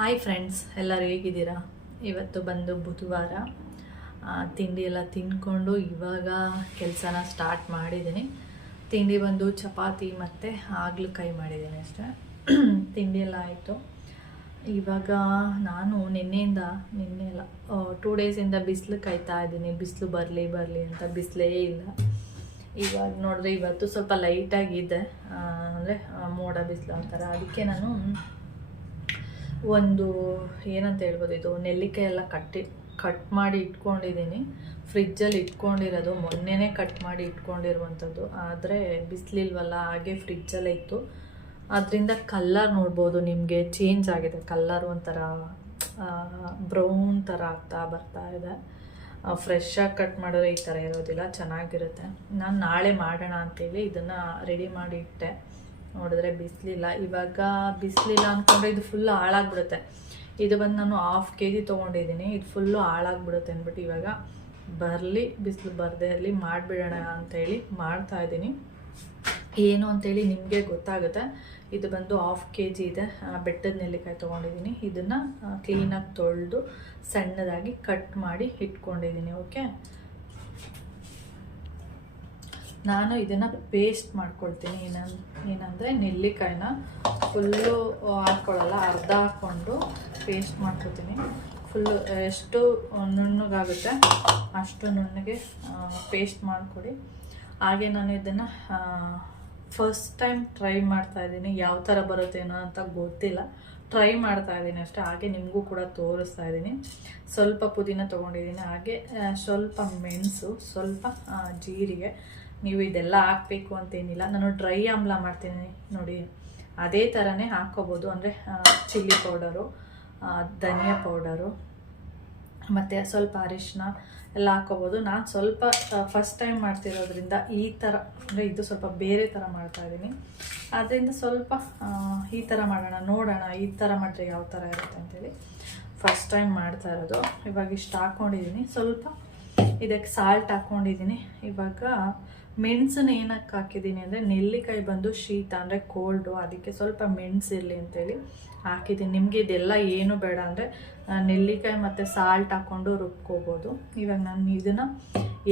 Hi friends, ಎಲ್ಲರೂ ಹೇಗಿದ್ದೀರಾ? ಇವತ್ತು ಬಂದು ಬುಧವಾರ. ತಿಂಡಿ ಎಲ್ಲ ತಿಂದ್ಕೊಂಡು ಇವಾಗ ಕೆಲಸನ ಸ್ಟಾರ್ಟ್ ಮಾಡಿದ್ದೀನಿ. ತಿಂಡಿ ಬಂದು ಚಪಾತಿ ಮತ್ತು ಹಾಗಲಕಾಯಿ ಮಾಡಿದ್ದೀನಿ ಅಷ್ಟೇ. ತಿಂಡಿ ಎಲ್ಲ ಆಯಿತು. ಇವಾಗ ನಾನು ನಿನ್ನೆ ಎಲ್ಲ 2 ಡೇಸಿಂದ ಬಿಸಿಲು ಕಾಯ್ತಾ ಇದ್ದೀನಿ. ಬಿಸಿಲು ಬರಲಿ ಅಂತ ಬಿಸಿಲೇ ಇಲ್ಲ. ಇವಾಗ ನೋಡಿದ್ರೆ ಇವತ್ತು ಸ್ವಲ್ಪ ಲೈಟಾಗಿದೆ, ಅಂದರೆ ಮೋಡ ಬಿಸಿಲು ಅಂತಾರೆ. ಅದಕ್ಕೆ ನಾನು ಒಂದು ಏನಂತ ಹೇಳ್ಬೋದು, ಇದು ನೆಲ್ಲಿಕಾಯಿ ಎಲ್ಲ ಕಟ್ ಮಾಡಿ ಇಟ್ಕೊಂಡಿದ್ದೀನಿ. ಫ್ರಿಜ್ಜಲ್ಲಿ ಇಟ್ಕೊಂಡಿರೋದು, ಮೊನ್ನೆನೇ ಕಟ್ ಮಾಡಿ ಇಟ್ಕೊಂಡಿರುವಂಥದ್ದು. ಆದರೆ ಬಿಸಿಲಿಲ್ವಲ್ಲ, ಹಾಗೆ ಫ್ರಿಜ್ಜಲ್ಲೇ ಇತ್ತು. ಅದರಿಂದ ಕಲ್ಲರ್ ನೋಡ್ಬೋದು, ನಿಮಗೆ ಚೇಂಜ್ ಆಗಿದೆ. ಕಲ್ಲರ್ ಒಂಥರ ಬ್ರೌನ್ ಥರ ಬರ್ತಾ ಇದೆ. ಫ್ರೆಶ್ಶಾಗಿ ಕಟ್ ಮಾಡಿದ್ರೆ ಈ ಥರ ಇರೋದಿಲ್ಲ, ಚೆನ್ನಾಗಿರುತ್ತೆ. ನಾನು ನಾಳೆ ಮಾಡೋಣ ಅಂತೇಳಿ ಇದನ್ನು ರೆಡಿ ಮಾಡಿ ಇಟ್ಟೆ. ನೋಡಿದ್ರೆ ಬಿಸಿಲಿಲ್ಲ. ಇವಾಗ ಬಿಸಿಲಿಲ್ಲ ಅಂದ್ಕೊಂಡ್ರೆ ಇದು ಫುಲ್ಲು ಹಾಳಾಗ್ಬಿಡುತ್ತೆ. ಇದು ಬಂದು ನಾನು 1/2 kg ತೊಗೊಂಡಿದ್ದೀನಿ. ಇದು ಫುಲ್ಲು ಹಾಳಾಗ್ಬಿಡುತ್ತೆ ಅಂದ್ಬಿಟ್ಟು ಇವಾಗ ಬಿಸಿಲು ಬರದೇ ಇರಲಿ ಮಾಡಿಬಿಡೋಣ ಅಂಥೇಳಿ ಮಾಡ್ತಾಯಿದ್ದೀನಿ. ಏನು ಅಂಥೇಳಿ ನಿಮಗೆ ಗೊತ್ತಾಗುತ್ತೆ. ಇದು ಬಂದು 1/2 kg ಇದೆ. ಬೆಟ್ಟದ ನೆಲ್ಲಿಕಾಯಿ ತೊಗೊಂಡಿದ್ದೀನಿ. ಇದನ್ನು ಕ್ಲೀನಾಗಿ ತೊಳೆದು ಸಣ್ಣದಾಗಿ ಕಟ್ ಮಾಡಿ ಇಟ್ಕೊಂಡಿದ್ದೀನಿ. ಓಕೆ, ನಾನು ಇದನ್ನು ಪೇಸ್ಟ್ ಮಾಡ್ಕೊಳ್ತೀನಿ. ಏನಂದರೆ ನೆಲ್ಲಿಕಾಯಿನ ಫುಲ್ಲು ಹಾಕ್ಕೊಳ್ಳಲ್ಲ, ಅರ್ಧ ಹಾಕ್ಕೊಂಡು ಪೇಸ್ಟ್ ಮಾಡ್ಕೊತೀನಿ. ಫುಲ್ಲು ಎಷ್ಟು ನುಣ್ಣಗಾಗುತ್ತೆ ಅಷ್ಟು ನುಣ್ಣಗೆ ಪೇಸ್ಟ್ ಮಾಡಿಕೊಡಿ. ಹಾಗೆ ನಾನು ಇದನ್ನು ಫಸ್ಟ್ ಟೈಮ್ ಟ್ರೈ ಮಾಡ್ತಾಯಿದ್ದೀನಿ. ಯಾವ ಥರ ಬರುತ್ತೇನೋ ಅಂತ ಗೊತ್ತಿಲ್ಲ, ಟ್ರೈ ಮಾಡ್ತಾಯಿದ್ದೀನಿ ಅಷ್ಟೇ. ಹಾಗೆ ನಿಮಗೂ ಕೂಡ ತೋರಿಸ್ತಾ ಇದ್ದೀನಿ. ಸ್ವಲ್ಪ ಪುದೀನ ತೊಗೊಂಡಿದ್ದೀನಿ, ಹಾಗೆ ಸ್ವಲ್ಪ ಮೆಣಸು, ಸ್ವಲ್ಪ ಜೀರಿಗೆ. ನೀವು ಇದೆಲ್ಲ ಹಾಕಬೇಕು ಅಂತೇನಿಲ್ಲ. ನಾನು ಡ್ರೈ ಆಮ್ಲ ಮಾಡ್ತೀನಿ ನೋಡಿ, ಅದೇ ಥರನೇ ಹಾಕ್ಕೋಬೋದು. ಅಂದರೆ ಚಿಲ್ಲಿ ಪೌಡರು, ಧನಿಯಾ ಪೌಡರು ಮತ್ತು ಸ್ವಲ್ಪ ಅರಿಶಿನ ಎಲ್ಲ ಹಾಕ್ಕೋಬೋದು. ನಾನು ಸ್ವಲ್ಪ ಫಸ್ಟ್ ಟೈಮ್ ಮಾಡ್ತಿರೋದ್ರಿಂದ ಈ ಥರ, ಅಂದರೆ ಇದು ಸ್ವಲ್ಪ ಬೇರೆ ಥರ ಮಾಡ್ತಾಯಿದ್ದೀನಿ. ಅದರಿಂದ ಸ್ವಲ್ಪ ಈ ಥರ ನೋಡೋಣ ಈ ಥರ ಮಾಡಿದ್ರೆ ಯಾವ ಥರ ಇರುತ್ತೆ ಅಂತೇಳಿ ಫಸ್ಟ್ ಟೈಮ್ ಮಾಡ್ತಾ ಇರೋದು. ಇವಾಗ ಇಷ್ಟು ಹಾಕ್ಕೊಂಡಿದ್ದೀನಿ. ಸ್ವಲ್ಪ ಇದಕ್ಕೆ ಸಾಲ್ಟ್ ಹಾಕ್ಕೊಂಡಿದ್ದೀನಿ. ಇವಾಗ ಮೆಣಸನ್ನ ಏನಕ್ಕೆ ಹಾಕಿದ್ದೀನಿ ಅಂದರೆ, ನೆಲ್ಲಿಕಾಯಿ ಬಂದು ಶೀತ ಅಂದರೆ ಕೋಲ್ಡು, ಅದಕ್ಕೆ ಸ್ವಲ್ಪ ಮೆಣಸು ಇರಲಿ ಅಂತೇಳಿ ಹಾಕಿದ್ದೀನಿ. ನಿಮಗೆ ಇದೆಲ್ಲ ಏನು ಬೇಡ ಅಂದರೆ ನೆಲ್ಲಿಕಾಯಿ ಮತ್ತು ಸಾಲ್ಟ್ ಹಾಕ್ಕೊಂಡು ರುಬ್ಕೋಬೋದು. ಇವಾಗ ನಾನು ಇದನ್ನು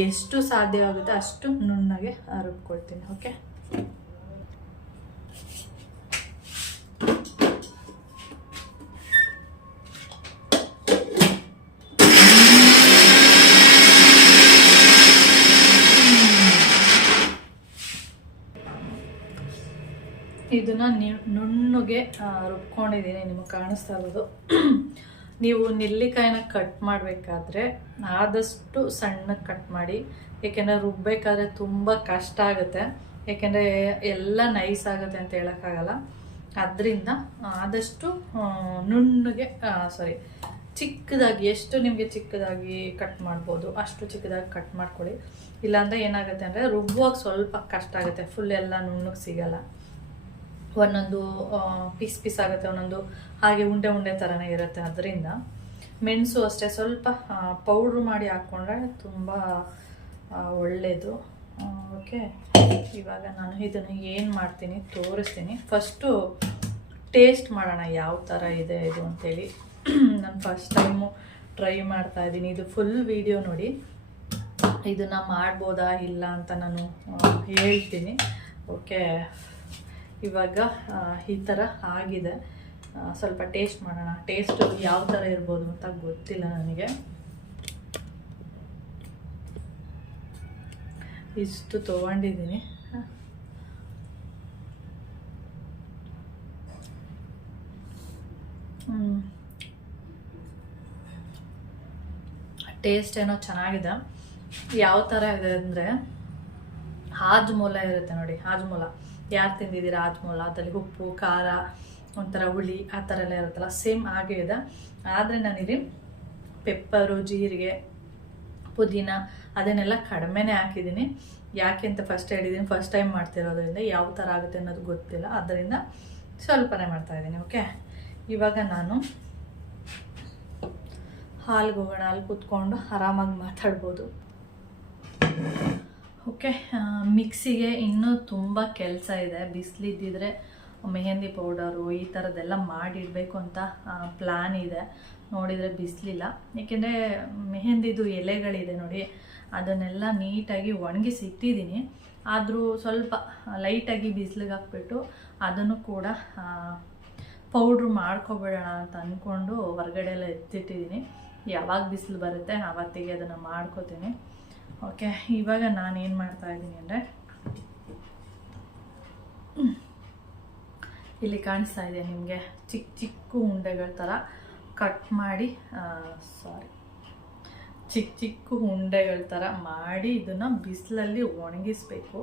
ಎಷ್ಟು ಸಾಧ್ಯ ಆಗುತ್ತೆ ಅಷ್ಟು ನುಣ್ಣಗೆ ರುಬ್ಕೊಳ್ತೀನಿ. ಓಕೆ, ಇದನ್ನು ನುಣ್ಣಗೆ ರುಬ್ಕೊಂಡಿದ್ದೀನಿ. ನಿಮಗೆ ಕಾಣಿಸ್ತಾ ಇರೋದು. ನೀವು ನೆಲ್ಲಿಕಾಯಿನ ಕಟ್ ಮಾಡಬೇಕಾದ್ರೆ ಆದಷ್ಟು ಸಣ್ಣಗೆ ಕಟ್ ಮಾಡಿ, ಏಕೆಂದರೆ ರುಬ್ಬೇಕಾದ್ರೆ ತುಂಬ ಕಷ್ಟ ಆಗುತ್ತೆ. ಏಕೆಂದರೆ ಎಲ್ಲ ನೈಸ್ ಆಗುತ್ತೆ ಅಂತ ಹೇಳೋಕ್ಕಾಗಲ್ಲ. ಅದರಿಂದ ಆದಷ್ಟು ನುಣ್ಣಗೆ ಚಿಕ್ಕದಾಗಿ, ಎಷ್ಟು ನಿಮಗೆ ಚಿಕ್ಕದಾಗಿ ಕಟ್ ಮಾಡ್ಬೋದು ಅಷ್ಟು ಚಿಕ್ಕದಾಗಿ ಕಟ್ ಮಾಡ್ಕೊಳ್ಳಿ. ಇಲ್ಲಾಂದರೆ ಏನಾಗುತ್ತೆ ಅಂದರೆ ರುಬ್ಬುವಾಗ ಸ್ವಲ್ಪ ಕಷ್ಟ ಆಗುತ್ತೆ, ಫುಲ್ ಎಲ್ಲ ನುಣ್ಣಗೆ ಸಿಗಲ್ಲ. ಒಂದೊಂದು ಪೀಸ್ ಆಗುತ್ತೆ, ಒಂದೊಂದು ಹಾಗೆ ಉಂಡೆ ಥರನೇ ಇರುತ್ತೆ. ಅದರಿಂದ ಮೆಣಸು ಅಷ್ಟೇ ಸ್ವಲ್ಪ ಪೌಡ್ರು ಮಾಡಿ ಹಾಕ್ಕೊಂಡ್ರೆ ತುಂಬ ಒಳ್ಳೆಯದು. ಓಕೆ, ಇವಾಗ ನಾನು ಇದನ್ನು ಏನು ಮಾಡ್ತೀನಿ ತೋರಿಸ್ತೀನಿ. ಫಸ್ಟು ಟೇಸ್ಟ್ ಮಾಡೋಣ ಯಾವ ಥರ ಇದೆ ಇದು ಅಂತೇಳಿ. ನಾನು ಫಸ್ಟ್ ಟೈಮು ಟ್ರೈ ಮಾಡ್ತಾಯಿದ್ದೀನಿ. ಇದು ಫುಲ್ ವಿಡಿಯೋ ನೋಡಿ. ಇದನ್ನು ಮಾಡ್ಬೋದಾ ಇಲ್ಲ ಅಂತ ನಾನು ಹೇಳ್ತೀನಿ. ಓಕೆ, ಇವಾಗ ಈ ಥರ ಆಗಿದೆ. ಸ್ವಲ್ಪ ಟೇಸ್ಟ್ ಮಾಡೋಣ. ಟೇಸ್ಟು ಯಾವ ಥರ ಇರ್ಬೋದು ಅಂತ ಗೊತ್ತಿಲ್ಲ ನನಗೆ. ಇಷ್ಟು ತೊಗೊಂಡಿದ್ದೀನಿ. ಟೇಸ್ಟ್ ಏನೋ ಚೆನ್ನಾಗಿದೆ. ಯಾವ ಥರ ಇದೆ ಅಂದರೆ, ಹಾಜ್ಮೋಲ ಇರುತ್ತೆ ನೋಡಿ, ಹಾಜ್ಮೋಲ ಯಾರು ತಿಂದಿದ್ದೀರಾ? ಹಾಜ್ಮೋಲ ಅದರಲ್ಲಿ ಉಪ್ಪು ಖಾರ ಒಂಥರ ಹುಳಿ ಆ ಥರ ಎಲ್ಲ ಇರುತ್ತಲ್ಲ, ಸೇಮ್ ಹಾಗೆ ಇದೆ. ಆದರೆ ನಾನಿಲ್ಲಿ ಪೆಪ್ಪರು, ಜೀರಿಗೆ, ಪುದೀನ ಅದನ್ನೆಲ್ಲ ಕಡಿಮೆನೇ ಹಾಕಿದ್ದೀನಿ. ಯಾಕೆ ಅಂತ ಫಸ್ಟ್ ಹೇಳಿದ್ದೀನಿ, ಫಸ್ಟ್ ಟೈಮ್ ಮಾಡ್ತಿರೋದ್ರಿಂದ ಯಾವ ಥರ ಆಗುತ್ತೆ ಅನ್ನೋದು ಗೊತ್ತಿಲ್ಲ, ಅದರಿಂದ ಸ್ವಲ್ಪನೇ ಮಾಡ್ತಾಯಿದ್ದೀನಿ. ಓಕೆ, ಇವಾಗ ನಾನು ಹಾಲ್ಗೆ ಹೋಗೋಣ. ಅಲ್ಲಿ ಕೂತ್ಕೊಂಡು ಆರಾಮಾಗಿ ಮಾತಾಡ್ಬೋದು. ಓಕೆ, ಮಿಕ್ಸಿಗೆ ಇನ್ನೂ ತುಂಬ ಕೆಲಸ ಇದೆ. ಬಿಸಿಲಿದ್ದಿದ್ರೆ ಮೆಹಂದಿ ಪೌಡರು ಈ ಥರದ್ದೆಲ್ಲ ಮಾಡಿಡಬೇಕು ಅಂತ ಪ್ಲ್ಯಾನ್ ಇದೆ. ನೋಡಿದರೆ ಬಿಸಿಲಿಲ್ಲ, ಏಕೆಂದರೆ ಮೆಹಂದಿದು ಎಲೆಗಳಿದೆ ನೋಡಿ, ಅದನ್ನೆಲ್ಲ ನೀಟಾಗಿ ಒಣಗಿಸಿ ಇಟ್ಟಿದ್ದೀನಿ. ಆದರೂ ಸ್ವಲ್ಪ ಲೈಟಾಗಿ ಬಿಸಿಲಿಗೆ ಹಾಕ್ಬಿಟ್ಟು ಅದನ್ನು ಕೂಡ ಪೌಡ್ರು ಮಾಡ್ಕೊಬಿಡೋಣ ಅಂತ ಅಂದ್ಕೊಂಡು ಹೊರಗಡೆ ಎಲ್ಲ ಎತ್ತಿಟ್ಟಿದ್ದೀನಿ. ಯಾವಾಗ ಬಿಸಿಲು ಬರುತ್ತೆ ಆವತ್ತಿಗೆ ಅದನ್ನು ಮಾಡ್ಕೋತೀನಿ. ಓಕೆ, ಇವಾಗ ನಾನೇನು ಮಾಡ್ತಾಯಿದ್ದೀನಿ ಅಂದರೆ, ಇಲ್ಲಿ ಕಾಣಿಸ್ತಾ ಇದೆ ನಿಮಗೆ ಚಿಕ್ಕ ಚಿಕ್ಕ ಉಂಡೆಗಳ ಥರ ಕಟ್ ಮಾಡಿ ಚಿಕ್ಕ ಚಿಕ್ಕ ಉಂಡೆಗಳ ಥರ ಮಾಡಿ ಇದನ್ನು ಬಿಸಿಲಲ್ಲಿ ಒಣಗಿಸ್ಬೇಕು.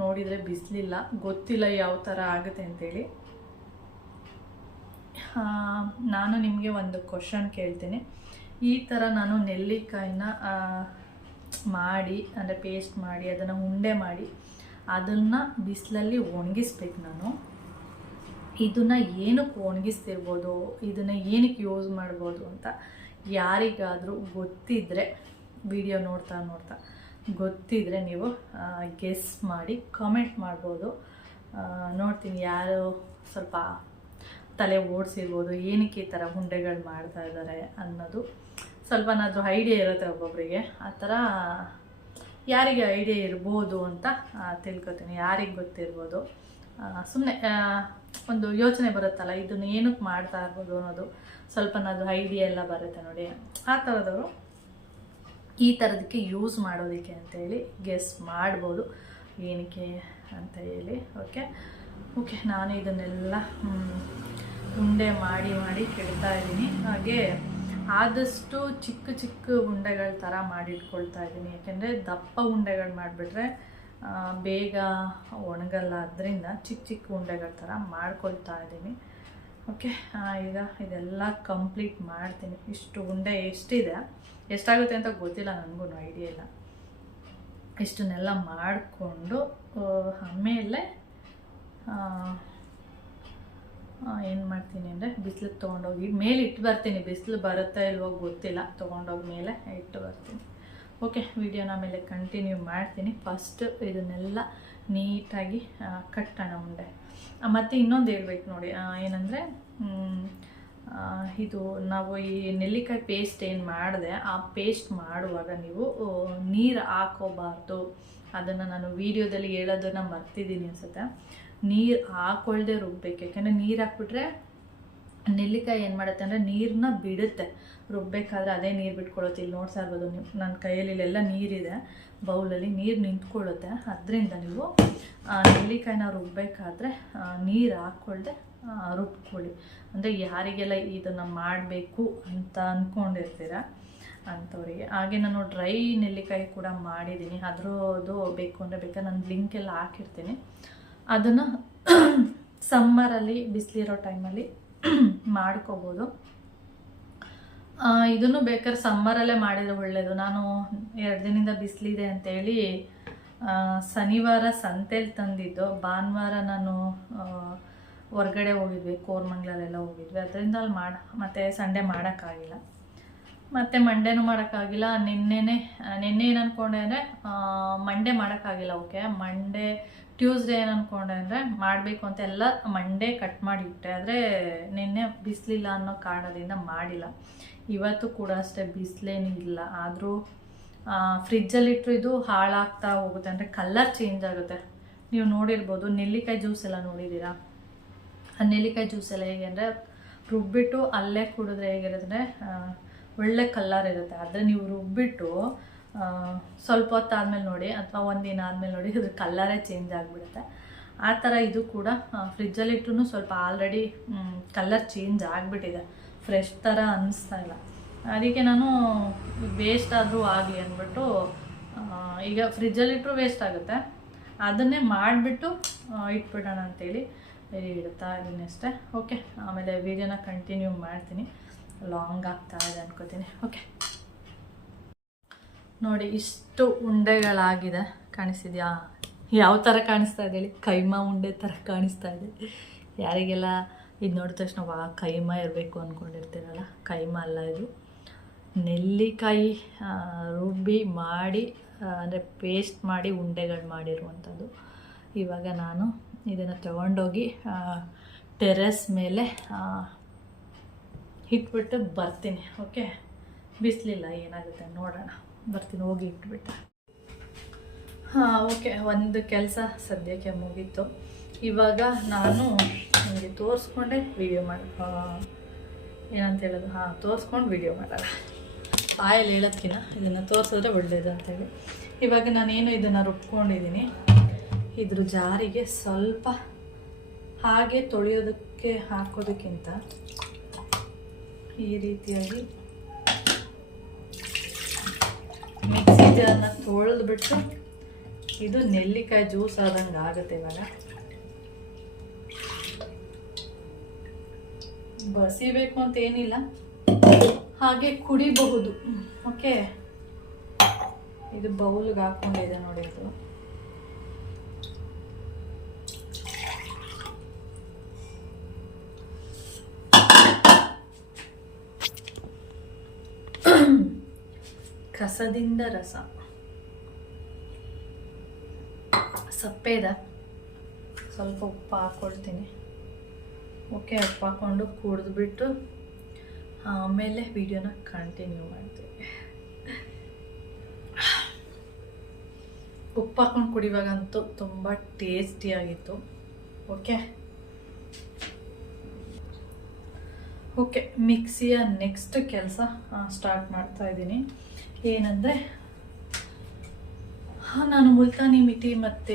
ನೋಡಿದರೆ ಬಿಸಿಲಿಲ್ಲ, ಗೊತ್ತಿಲ್ಲ ಯಾವ ಥರ ಆಗುತ್ತೆ ಅಂತೇಳಿ. ನಾನು ನಿಮಗೆ ಒಂದು ಕ್ವಶನ್ ಕೇಳ್ತೀನಿ. ಈ ಥರ ನಾನು ನೆಲ್ಲಿಕಾಯಿನ ಮಾಡಿ ಅಂದರೆ ಪೇಸ್ಟ್ ಮಾಡಿ ಅದನ್ನು ಉಂಡೆ ಮಾಡಿ ಅದನ್ನು ಬಿಸಿಲಲ್ಲಿ ಒಣಗಿಸ್ಬೇಕು. ನಾನು ಇದನ್ನು ಏನಕ್ಕೆ ಒಣಗಿಸ್ತಿರ್ಬೋದು, ಇದನ್ನು ಏನಕ್ಕೆ ಯೂಸ್ ಮಾಡ್ಬೋದು ಅಂತ ಯಾರಿಗಾದರೂ ಗೊತ್ತಿದ್ದರೆ, ವಿಡಿಯೋ ನೋಡ್ತಾ ಗೊತ್ತಿದ್ದರೆ ನೀವು ಗೆಸ್ ಮಾಡಿ ಕಮೆಂಟ್ ಮಾಡ್ಬೋದು. ನೋಡ್ತೀನಿ ಯಾರು ಸ್ವಲ್ಪ ತಲೆ ಓಡಿಸಿರ್ಬೋದು, ಏನಕ್ಕೆ ಈ ಥರ ಉಂಡೆಗಳು ಮಾಡ್ತಾ ಇದ್ದಾರೆ ಅನ್ನೋದು ಸ್ವಲ್ಪನಾದರೂ ಐಡಿಯಾ ಇರುತ್ತೆ ಒಬ್ಬೊಬ್ಬರಿಗೆ. ಆ ಥರ ಯಾರಿಗೆ ಐಡಿಯಾ ಇರ್ಬೋದು ಅಂತ ತಿಳ್ಕೊತೀನಿ. ಯಾರಿಗೆ ಗೊತ್ತಿರ್ಬೋದು, ಸುಮ್ಮನೆ ಒಂದು ಯೋಚನೆ ಬರುತ್ತಲ್ಲ ಇದನ್ನು ಏನಕ್ಕೆ ಮಾಡ್ತಾ ಇರ್ಬೋದು ಅನ್ನೋದು ಸ್ವಲ್ಪನಾದರೂ ಐಡಿಯಾ ಎಲ್ಲ ಬರುತ್ತೆ ನೋಡಿ. ಆ ಥರದವರು ಈ ಥರದಕ್ಕೆ ಯೂಸ್ ಮಾಡೋದಕ್ಕೆ ಅಂತೇಳಿ ಗೆಸ್ ಮಾಡ್ಬೋದು ಏನಕ್ಕೆ ಅಂತ ಹೇಳಿ. ಓಕೆ, ನಾನು ಇದನ್ನೆಲ್ಲ ಉಂಡೆ ಮಾಡಿ ಕೆಡ್ತಾ ಇದ್ದೀನಿ. ಹಾಗೆ ಆದಷ್ಟು ಚಿಕ್ಕ ಚಿಕ್ಕ ಉಂಡೆಗಳ ಥರ ಮಾಡಿಟ್ಕೊಳ್ತಾ ಇದ್ದೀನಿ, ಯಾಕೆಂದರೆ ದಪ್ಪ ಉಂಡೆಗಳು ಮಾಡಿಬಿಟ್ರೆ ಬೇಗ ಒಣಗಲ್ಲ. ಅದರಿಂದ ಚಿಕ್ಕ ಚಿಕ್ಕ ಉಂಡೆಗಳ ಥರ ಮಾಡ್ಕೊಳ್ತಾ ಇದ್ದೀನಿ. ಓಕೆ, ಈಗ ಇದೆಲ್ಲ ಕಂಪ್ಲೀಟ್ ಮಾಡ್ತೀನಿ. ಇಷ್ಟು ಉಂಡೆ ಎಷ್ಟಿದೆ, ಎಷ್ಟಾಗುತ್ತೆ ಅಂತ ಗೊತ್ತಿಲ್ಲ, ನನಗೂ ಐಡಿಯಾ ಇಲ್ಲ. ಇಷ್ಟನ್ನೆಲ್ಲ ಮಾಡಿಕೊಂಡು ಆಮೇಲೆ ಏನು ಮಾಡ್ತೀನಿ ಅಂದರೆ ಬಿಸಿಲಿಗೆ ತೊಗೊಂಡೋಗಿ ಮೇಲೆ ಇಟ್ಟು ಬರ್ತೀನಿ. ಬಿಸಿಲು ಬರುತ್ತಾ ಇಲ್ವೋ ಗೊತ್ತಿಲ್ಲ, ತೊಗೊಂಡೋಗಿ ಮೇಲೆ ಇಟ್ಟು ಬರ್ತೀನಿ. ಓಕೆ, ವಿಡಿಯೋನ ಆಮೇಲೆ ಕಂಟಿನ್ಯೂ ಮಾಡ್ತೀನಿ. ಫಸ್ಟ್ ಇದನ್ನೆಲ್ಲ ನೀಟಾಗಿ ಕಟ್ಟೋಣ ಉಂಡೆ. ಮತ್ತು ಇನ್ನೊಂದು ಹೇಳ್ಬೇಕು ನೋಡಿ, ಏನಂದರೆ ಇದು ನಾವು ಈ ನೆಲ್ಲಿಕಾಯಿ ಪೇಸ್ಟ್ ಏನು ಮಾಡಿದೆ, ಆ ಪೇಸ್ಟ್ ಮಾಡುವಾಗ ನೀವು ನೀರು ಹಾಕೋಬಾರ್ದು. ಅದನ್ನು ನಾನು ವಿಡಿಯೋದಲ್ಲಿ ಹೇಳೋದನ್ನು ಮರ್ತಿದ್ದೀನಿ ಅನ್ಸುತ್ತೆ. ನೀರು ಹಾಕೊಳ್ದೆ ರುಬ್ಬೇಕು, ಯಾಕೆಂದರೆ ನೀರು ಹಾಕ್ಬಿಟ್ರೆ ನೆಲ್ಲಿಕಾಯಿ ಏನು ಮಾಡುತ್ತೆ ಅಂದರೆ ನೀರನ್ನ ಬಿಡುತ್ತೆ. ರುಬ್ಬೇಕಾದ್ರೆ ಅದೇ ನೀರು ಬಿಟ್ಕೊಳ್ಳುತ್ತೆ. ಇಲ್ಲಿ ನೋಡ್ತಾ ಇರ್ಬೋದು ನೀವು, ನನ್ನ ಕೈಯಲ್ಲಿ ಇಲ್ಲೆಲ್ಲ ನೀರಿದೆ, ಬೌಲಲ್ಲಿ ನೀರು ನಿಂತ್ಕೊಳ್ಳುತ್ತೆ. ಅದರಿಂದ ನೀವು ನೆಲ್ಲಿಕಾಯಿನ ರುಬ್ಬೇಕಾದ್ರೆ ನೀರು ಹಾಕ್ಕೊಳ್ದೆ ರುಬ್ಕೊಳ್ಳಿ. ಅಂದರೆ ಯಾರಿಗೆಲ್ಲ ಇದನ್ನು ಮಾಡಬೇಕು ಅಂತ ಅಂದ್ಕೊಂಡಿರ್ತೀರ ಅಂಥವ್ರಿಗೆ. ಹಾಗೆ ನಾನು ಡ್ರೈ ನೆಲ್ಲಿಕಾಯಿ ಕೂಡ ಮಾಡಿದ್ದೀನಿ, ಅದರದ್ದು ಬೇಕು ಅಂದರೆ ಬೇಕಾದ್ರೆ ನಾನು ಲಿಂಕೆಲ್ಲ ಹಾಕಿರ್ತೀನಿ. ಅದನ್ನು ಸಮ್ಮರಲ್ಲಿ ಬಿಸಿಲಿರೋ ಟೈಮಲ್ಲಿ ಮಾಡ್ಕೋಬೋದು. ಇದನ್ನು ಬೇಕಾದ್ರೆ ಸಮ್ಮರಲ್ಲೇ ಮಾಡಿದರೆ ಒಳ್ಳೆಯದು. ನಾನು 2 ದಿನದಿಂದ ಬಿಸಿಲಿದೆ ಅಂತೇಳಿ ಶನಿವಾರ ಸಂತೆಲಿ ತಂದಿದ್ದು, ಭಾನುವಾರ ನಾನು ಹೊರ್ಗಡೆ ಹೋಗಿದ್ವಿ, ಕೋರಮಂಗ್ಲಲ್ಲೆಲ್ಲ ಹೋಗಿದ್ವಿ. ಅದರಿಂದ ಅಲ್ಲಿ ಮತ್ತು ಸಂಡೇ ಮಾಡೋಕ್ಕಾಗಿಲ್ಲ, ಮತ್ತು ಮಂಡೇನೂ ಮಾಡೋಕ್ಕಾಗಿಲ್ಲ. ನಿನ್ನೆ ಏನು ಅಂದ್ಕೊಂಡೆ ಅಂದರೆ ಮಂಡೇ ಮಾಡೋಕ್ಕಾಗಿಲ್ಲ. ಓಕೆ, ಟ್ಯೂಸ್ಡೇ ಏನು ಅಂದ್ಕೊಂಡೆ ಅಂದರೆ ಮಾಡಬೇಕು ಅಂತ ಎಲ್ಲ ಮಂಡೇ ಕಟ್ ಮಾಡಿ ಇಟ್ಟೆ. ಆದರೆ ನಿನ್ನೆ ಬಿಸಿಲಿಲ್ಲ ಅನ್ನೋ ಕಾರಣದಿಂದ ಮಾಡಿಲ್ಲ. ಇವತ್ತು ಕೂಡ ಅಷ್ಟೇ ಬಿಸಿಲೇನಿಲ್ಲ, ಆದರೂ ಫ್ರಿಜ್ಜಲ್ಲಿಟ್ಟರು ಇದು ಹಾಳಾಗ್ತಾ ಹೋಗುತ್ತೆ, ಅಂದರೆ ಕಲರ್ ಚೇಂಜ್ ಆಗುತ್ತೆ. ನೀವು ನೋಡಿರ್ಬೋದು, ನೆಲ್ಲಿಕಾಯಿ ಜ್ಯೂಸ್ ಎಲ್ಲ ನೋಡಿದ್ದೀರಾ? ಆ ನೆಲ್ಲಿಕಾಯಿ ಜ್ಯೂಸ್ ಎಲ್ಲ ಹೇಗೆ ಅಂದರೆ ರುಬ್ಬಿಟ್ಟು ಅಲ್ಲೇ ಕುಡಿದ್ರೆ ಹೇಗಿರುತ್ತೆ, ಒಳ್ಳೆ ಕಲರ್ ಇರುತ್ತೆ. ಆದರೆ ನೀವು ರುಬ್ಬಿಟ್ಟು ಸ್ವಲ್ಪ ಹೊತ್ತು ಆದಮೇಲೆ ನೋಡಿ, ಅಥವಾ ಒಂದಿನ ಆದಮೇಲೆ ನೋಡಿ, ಅದ್ರ ಕಲ್ಲರೇ ಚೇಂಜ್ ಆಗಿಬಿಡುತ್ತೆ. ಆ ಥರ ಇದು ಕೂಡ ಫ್ರಿಜ್ಜಲ್ಲಿಟ್ಟರು ಸ್ವಲ್ಪ ಆಲ್ರೆಡಿ ಕಲರ್ ಚೇಂಜ್ ಆಗಿಬಿಟ್ಟಿದೆ, ಫ್ರೆಶ್ ಥರ ಅನ್ನಿಸ್ತಾ ಇಲ್ಲ. ಅದಕ್ಕೆ ನಾನು ವೇಸ್ಟ್ ಆದರೂ ಆಗಲಿ ಅಂದ್ಬಿಟ್ಟು ಈಗ ಫ್ರಿಜ್ಜಲ್ಲಿಟ್ಟರು ವೇಸ್ಟ್ ಆಗುತ್ತೆ, ಅದನ್ನೇ ಮಾಡಿಬಿಟ್ಟು ಇಟ್ಬಿಡೋಣ ಅಂತೇಳಿ ಇಡ್ತಾ ಇದ್ದೀನಿ ಅಷ್ಟೇ. ಓಕೆ, ಆಮೇಲೆ ವೀಡಿಯೋನ ಕಂಟಿನ್ಯೂ ಮಾಡ್ತೀನಿ. ಲಾಂಗ್ ಆಗ್ತಾ ಇದೆ ಅನ್ಕೋತೀನಿ. ಓಕೆ ನೋಡಿ, ಇಷ್ಟು ಉಂಡೆಗಳಾಗಿದೆ. ಕಾಣಿಸ್ತಿದೆಯಾ? ಯಾವ ಥರ ಕಾಣಿಸ್ತಾ ಇದೆ ಹೇಳಿ? ಕೈಮಾ ಉಂಡೆ ಥರ ಕಾಣಿಸ್ತಾ ಇದೆ. ಯಾರಿಗೆಲ್ಲ ಇದು ನೋಡಿದ ತಕ್ಷಣ ಕೈಮಾ ಇರಬೇಕು ಅಂದ್ಕೊಂಡಿರ್ತೀರಲ್ಲ, ಕೈಮಾ ಅಲ್ಲ, ಇದು ನೆಲ್ಲಿಕಾಯಿ ರುಬ್ಬಿ ಮಾಡಿ ಅಂದರೆ ಪೇಸ್ಟ್ ಮಾಡಿ ಉಂಡೆಗಳು ಮಾಡಿರುವಂಥದ್ದು. ಇವಾಗ ನಾನು ಇದನ್ನು ತಗೊಂಡೋಗಿ ಟೆರೆಸ್ ಮೇಲೆ ಇಟ್ಬಿಟ್ಟು ಬರ್ತೀನಿ. ಓಕೆ, ಬಿಸಿಲಿಲ್ಲ, ಏನಾಗುತ್ತೆ ನೋಡೋಣ, ಬರ್ತೀನಿ, ಹೋಗಿ ಇಟ್ಬಿಟ್ಟು. ಓಕೆ, ಒಂದು ಕೆಲಸ ಸದ್ಯಕ್ಕೆ ಮುಗೀತು. ಇವಾಗ ನಾನು ನಿಮಗೆ ತೋರಿಸ್ಕೊಂಡೆ ವಿಡಿಯೋ ಏನಂತ ಹೇಳೋದು, ತೋರಿಸ್ಕೊಂಡು ವಿಡಿಯೋ ಮಾಡೋಣ. ಬಾಯಲ್ಲಿ ಹೇಳೋದ್ಕಿನ್ನ ಇದನ್ನು ತೋರಿಸಿದ್ರೆ ಒಳ್ಳೆಯದು ಅಂತೇಳಿ. ಇವಾಗ ನಾನೇನು ಇದನ್ನು ರುಬ್ಕೊಂಡಿದ್ದೀನಿ, ಇದ್ರ ಜಾರಿಗೆ ಸ್ವಲ್ಪ ಹಾಗೆ ತೊಳೆಯೋದಕ್ಕೆ ಹಾಕೋದಕ್ಕಿಂತ ಈ ರೀತಿಯಾಗಿ ಮಿಕ್ಸಿ ಜಾರನ್ನ ತೊಳೆದ್ಬಿಟ್ಟು ಇದು ನೆಲ್ಲಿಕಾಯಿ ಜ್ಯೂಸ್ ಆದಂಗೆ ಆಗುತ್ತೆ. ಇವಾಗ ಬಸಿಬೇಕು ಅಂತ ಏನಿಲ್ಲ, ಹಾಗೆ ಕುಡಿಬಹುದು. ಓಕೆ, ಇದು ಬೌಲ್ಗೆ ಹಾಕೊಂಡಿದೆ ನೋಡಿ. ಇದು ಕಸದಿಂದ ರಸ, ಸಪ್ಪೆದ ಸ್ವಲ್ಪ ಉಪ್ಪು ಹಾಕ್ಕೊಳ್ತೀನಿ. ಓಕೆ, ಉಪ್ಪು ಹಾಕ್ಕೊಂಡು ಕುಡಿದ್ಬಿಟ್ಟು ಆಮೇಲೆ ವಿಡಿಯೋನ ಕಂಟಿನ್ಯೂ ಮಾಡ್ತೀವಿ. ಉಪ್ಪು ಹಾಕ್ಕೊಂಡು ಕುಡಿಯುವಾಗಂತೂ ತುಂಬ ಟೇಸ್ಟಿಯಾಗಿತ್ತು. ಓಕೆ, ಮಿಕ್ಸಿಯ ನೆಕ್ಸ್ಟ್ ಕೆಲಸ ಸ್ಟಾರ್ಟ್ ಮಾಡ್ತಾ ಇದ್ದೀನಿ. ಏನಂದರೆ, ನಾನು ಮುಲ್ತಾನಿ ಮಿಟಿ ಮತ್ತು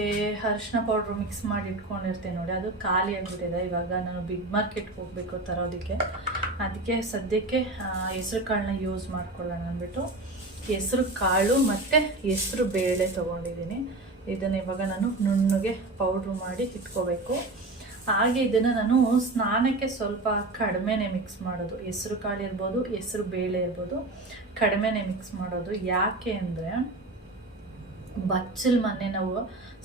ಅರಿಶಿನ ಪೌಡ್ರು ಮಿಕ್ಸ್ ಮಾಡಿ ಇಟ್ಕೊಂಡಿರ್ತೇನೆ ನೋಡಿ, ಅದು ಖಾಲಿ ಆಗಿಬಿಟ್ಟಿದೆ. ಇವಾಗ ನಾನು ಬಿಗ್ ಮಾರ್ಕೆಟ್ಗೆ ಹೋಗಬೇಕು ತರೋದಕ್ಕೆ. ಅದಕ್ಕೆ ಸದ್ಯಕ್ಕೆ ಹೆಸ್ರು ಕಾಳನ್ನ ಯೂಸ್ ಮಾಡ್ಕೊಳ್ಳೋಣ ಅಂದ್ಬಿಟ್ಟು ಹೆಸ್ರು ಕಾಳು ಮತ್ತು ಹೆಸ್ರು ಬೇಳೆ ತೊಗೊಂಡಿದ್ದೀನಿ. ಇದನ್ನು ಇವಾಗ ನಾನು ನುಣ್ಣಗೆ ಪೌಡ್ರು ಮಾಡಿ ಇಟ್ಕೋಬೇಕು. ಹಾಗೆ ಇದನ್ನು ನಾನು ಸ್ನಾನಕ್ಕೆ ಸ್ವಲ್ಪ ಕಡಿಮೆನೇ ಮಿಕ್ಸ್ ಮಾಡೋದು. ಹೆಸ್ರು ಕಾಳು ಇರ್ಬೋದು, ಹೆಸ್ರು ಬೇಳೆ ಇರ್ಬೋದು, ಕಡಿಮೆನೇ ಮಿಕ್ಸ್ ಮಾಡೋದು. ಯಾಕೆ ಅಂದರೆ, ಬಚ್ಚಲ್ ಮನೆ ನಾವು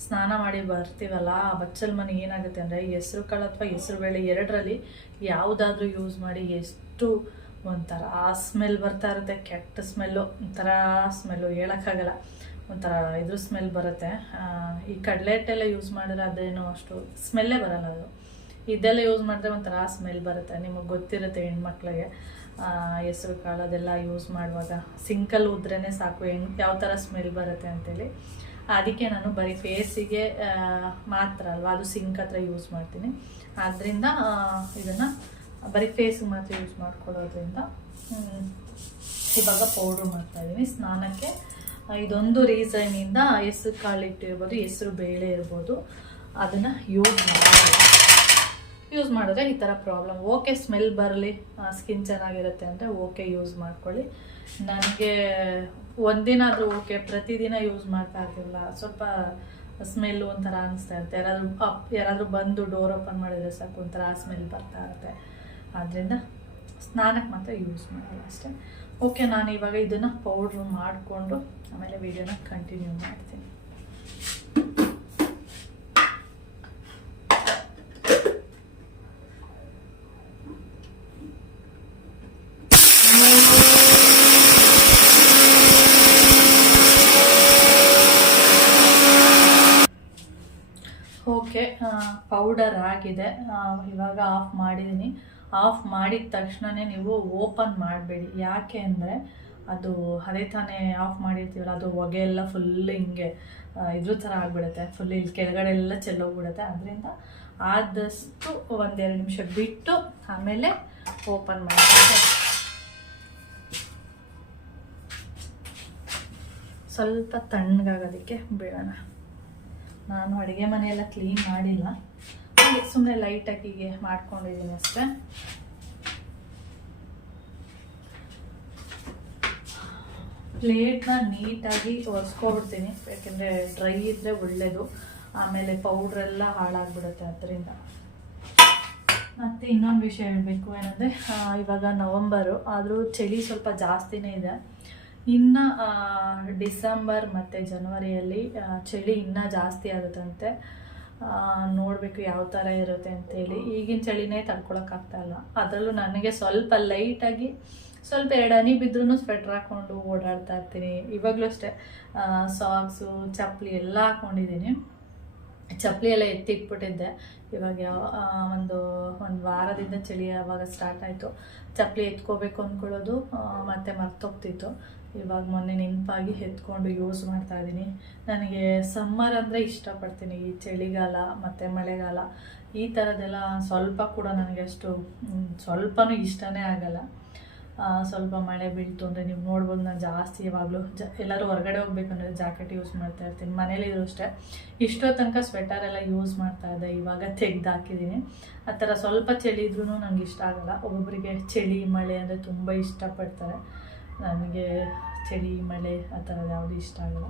ಸ್ನಾನ ಮಾಡಿ ಬರ್ತೀವಲ್ಲ, ಆ ಬಚ್ಚಲ್ ಮನೆ ಏನಾಗುತ್ತೆ ಅಂದರೆ, ಹೆಸ್ರು ಕಾಳು ಅಥವಾ ಹೆಸ್ರು ಬೇಳೆ ಎರಡರಲ್ಲಿ ಯಾವುದಾದ್ರೂ ಯೂಸ್ ಮಾಡಿ ಎಷ್ಟು ಒಂಥರ ಸ್ಮೆಲ್ ಬರ್ತಾ ಇರುತ್ತೆ. ಕೆಟ್ಟ ಸ್ಮೆಲ್ಲು, ಒಂಥರ ಸ್ಮೆಲ್ಲು ಹೇಳೋಕ್ಕಾಗಲ್ಲ, ಒಂಥರ ಇದ್ರ ಸ್ಮೆಲ್ ಬರುತ್ತೆ. ಈ ಕಡಲೆ ಹಿಟ್ಟೆಲ್ಲ ಯೂಸ್ ಮಾಡಿದ್ರೆ ಅದೇನೋ ಅಷ್ಟು ಸ್ಮೆಲ್ಲೇ ಬರಲ್ಲ. ಅದು ಇದೆಲ್ಲ ಯೂಸ್ ಮಾಡಿದ್ರೆ ಒಂಥರ ಸ್ಮೆಲ್ ಬರುತ್ತೆ. ನಿಮಗೆ ಗೊತ್ತಿರುತ್ತೆ ಹೆಣ್ಮಕ್ಳಿಗೆ ಹೆಸ್ರು ಕಾಳು ಅದೆಲ್ಲ ಯೂಸ್ ಮಾಡುವಾಗ ಸಿಂಕಲ್ಲಿ ಉದ್ರೇ ಸಾಕು ಯಾವ ಥರ ಸ್ಮೆಲ್ ಬರುತ್ತೆ ಅಂತೇಳಿ. ಅದಕ್ಕೆ ನಾನು ಬರೀ ಫೇಸಿಗೆ ಮಾತ್ರ ಅಲ್ವಾ, ಅದು ಸಿಂಕ್ ಹತ್ರ ಯೂಸ್ ಮಾಡ್ತೀನಿ. ಆದ್ದರಿಂದ ಇದನ್ನು ಬರೀ ಫೇಸ್ಗೆ ಮಾತ್ರ ಯೂಸ್ ಮಾಡ್ಕೊಳ್ಳೋದ್ರಿಂದ ಇವಾಗ ಪೌಡ್ರು ಮಾಡ್ತಾಯಿದ್ದೀನಿ ಸ್ನಾನಕ್ಕೆ. ಇದೊಂದು ರೀಸನಿಂದ ಹೆಸ್ರು ಕಾಳು ಇಟ್ಟಿರ್ಬೋದು, ಹೆಸ್ರು ಬೇಳೆ ಇರ್ಬೋದು, ಅದನ್ನು ಯೂಸ್ ಮಾಡಿದ್ರೆ ಈ ಥರ ಪ್ರಾಬ್ಲಮ್. ಓಕೆ, ಸ್ಮೆಲ್ ಬರಲಿ, ಸ್ಕಿನ್ ಚೆನ್ನಾಗಿರುತ್ತೆ ಅಂದರೆ ಓಕೆ, ಯೂಸ್ ಮಾಡ್ಕೊಳ್ಳಿ. ನನಗೆ ಒಂದಿನ ಆದರೂ ಓಕೆ, ಪ್ರತಿದಿನ ಯೂಸ್ ಮಾಡ್ತಾ ಇರ್ತೀವಲ್ಲ, ಸ್ವಲ್ಪ ಸ್ಮೆಲ್ಲು ಒಂಥರ ಅನಿಸ್ತಾ ಇರುತ್ತೆ. ಯಾರಾದರೂ ಬಂದು ಡೋರ್ ಓಪನ್ ಮಾಡಿದರೆ ಸಾಕು ಒಂಥರ ಸ್ಮೆಲ್ ಬರ್ತಾ ಇರುತ್ತೆ. ಆದ್ದರಿಂದ ಸ್ನಾನಕ್ಕೆ ಮಾತ್ರ ಯೂಸ್ ಮಾಡಲ್ಲ ಅಷ್ಟೇ. ಓಕೆ, ನಾನು ಇವಾಗ ಇದನ್ನು ಪೌಡ್ರು ಮಾಡಿಕೊಂಡು ಆಮೇಲೆ ವಿಡಿಯೋನ ಕಂಟಿನ್ಯೂ ಮಾಡ್ತೀನಿ. ಓಕೆ, ಪೌಡರ್ ಆಗಿದೆ. ಇವಾಗ ಆಫ್ ಮಾಡಿದ್ದೀನಿ. ಆಫ್ ಮಾಡಿದ ತಕ್ಷಣವೇ ನೀವು ಓಪನ್ ಮಾಡಬೇಡಿ. ಯಾಕೆ ಅಂದರೆ, ಅದು ಅದೇ ತಾನೇ ಆಫ್ ಮಾಡಿರ್ತೀವಲ್ಲ, ಅದು ಹೊಗೆ ಎಲ್ಲ ಫುಲ್ ಹಿಂಗೆ ಇದ್ರ ಥರ ಆಗಿಬಿಡುತ್ತೆ, ಫುಲ್ ಇಲ್ಲಿ ಕೆಳಗಡೆ ಎಲ್ಲ ಚೆಲ್ಲೋಗ್ಬಿಡುತ್ತೆ. ಅದರಿಂದ ಆದಷ್ಟು ಒಂದೆರಡು ನಿಮಿಷ ಬಿಟ್ಟು ಆಮೇಲೆ ಓಪನ್ ಮಾಡಿ. ಸ್ವಲ್ಪ ತಣ್ಣಗಾಗೋದಕ್ಕೆ ಬಿಡೋಣ. ನಾನು ಅಡುಗೆ ಮನೆಯೆಲ್ಲ ಕ್ಲೀನ್ ಮಾಡಿಲ್ಲ, ಹಾಗೆ ಸುಮ್ಮನೆ ಲೈಟಾಗಿ ಹೀಗೆ ಮಾಡ್ಕೊಂಡಿದ್ದೀನಿ ಅಷ್ಟೇ. ಪ್ಲೇಟ್ನ ನೀಟಾಗಿ ಒರೆಸ್ಕೊಬಿಡ್ತೀನಿ, ಯಾಕೆಂದರೆ ಡ್ರೈ ಇದ್ದರೆ ಒಳ್ಳೆಯದು. ಆಮೇಲೆ ಪೌಡ್ರೆಲ್ಲ ಹಾಳಾಗ್ಬಿಡುತ್ತೆ. ಅದರಿಂದ ಮತ್ತು ಇನ್ನೊಂದು ವಿಷಯ ಹೇಳಬೇಕು ಏನಂದರೆ, ಇವಾಗ ನವಂಬರು ಆದರೂ ಚಳಿ ಸ್ವಲ್ಪ ಜಾಸ್ತಿನೇ ಇದೆ. ಇನ್ನು ಡಿಸೆಂಬರ್ ಮತ್ತು ಜನವರಿಯಲ್ಲಿ ಚಳಿ ಇನ್ನೂ ಜಾಸ್ತಿ ಆಗುತ್ತಂತೆ. ನೋಡಬೇಕು ಯಾವ ಥರ ಇರುತ್ತೆ ಅಂತೇಳಿ. ಈಗಿನ ಚಳಿನೇ ತಡ್ಕೊಳಕ್ಕಾಗ್ತಾಯಿಲ್ಲ. ಅದರಲ್ಲೂ ನನಗೆ ಸ್ವಲ್ಪ ಲೈಟಾಗಿ ಸ್ವಲ್ಪ 2 ಹನಿ ಬಿದ್ದರೂ ಸ್ವೆಟ್ರ್ ಹಾಕ್ಕೊಂಡು ಓಡಾಡ್ತಾ ಇರ್ತೀನಿ. ಇವಾಗಲೂ ಅಷ್ಟೇ ಸಾಕ್ಸು ಚಪ್ಪಲಿ ಎಲ್ಲ ಹಾಕ್ಕೊಂಡಿದ್ದೀನಿ. ಚಪ್ಪಲಿ ಎಲ್ಲ ಎತ್ತಿಟ್ಬಿಟ್ಟಿದ್ದೆ. ಇವಾಗ ಒಂದು ವಾರದಿಂದ ಚಳಿ ಯಾವಾಗ ಸ್ಟಾರ್ಟ್ ಆಯಿತು, ಚಪ್ಪಲಿ ಎತ್ಕೋಬೇಕು ಅಂದ್ಕೊಳ್ಳೋದು ಮತ್ತು ಮರ್ತೋಗ್ತಿತ್ತು. ಇವಾಗ ಮೊನ್ನೆ ನೆನಪಾಗಿ ಎತ್ಕೊಂಡು ಯೂಸ್ ಮಾಡ್ತಾಯಿದ್ದೀನಿ. ನನಗೆ ಸಮ್ಮರ್ ಅಂದರೆ ಇಷ್ಟಪಡ್ತೀನಿ. ಈ ಚಳಿಗಾಲ ಮತ್ತು ಮಳೆಗಾಲ ಈ ಥರದ್ದೆಲ್ಲ ಸ್ವಲ್ಪ ಕೂಡ ನನಗೆ ಅಷ್ಟು ಸ್ವಲ್ಪನೂ ಇಷ್ಟನೇ ಆಗಲ್ಲ. ಸ್ವಲ್ಪ ಮಳೆ ಬೀಳ್ತು ಅಂದರೆ ನೀವು ನೋಡ್ಬೋದು, ನಾನು ಜಾಸ್ತಿ ಯಾವಾಗಲೂ ಎಲ್ಲರೂ ಹೊರಗಡೆ ಹೋಗ್ಬೇಕಂದ್ರೆ ಜಾಕೆಟ್ ಯೂಸ್ ಮಾಡ್ತಾ ಇರ್ತೀನಿ. ಮನೇಲಿದ್ರು ಅಷ್ಟೇ ಇಷ್ಟೋ ತನಕ ಸ್ವೆಟರೆಲ್ಲ ಯೂಸ್ ಮಾಡ್ತಾಯಿದ್ದೆ, ಇವಾಗ ತೆಗ್ದಾಕಿದ್ದೀನಿ. ಆ ಥರ ಸ್ವಲ್ಪ ಚಳಿ ಇದ್ರೂ ನನಗೆ ಇಷ್ಟ ಆಗಲ್ಲ. ಒಬ್ಬೊಬ್ಬರಿಗೆ ಚಳಿ ಮಳೆ ಅಂದರೆ ತುಂಬ ಇಷ್ಟಪಡ್ತಾರೆ. ನನಗೆ ಚಳಿ ಮಳೆ ಆ ಥರದ್ದು ಯಾವುದೂ ಇಷ್ಟ ಆಗಲ್ಲ.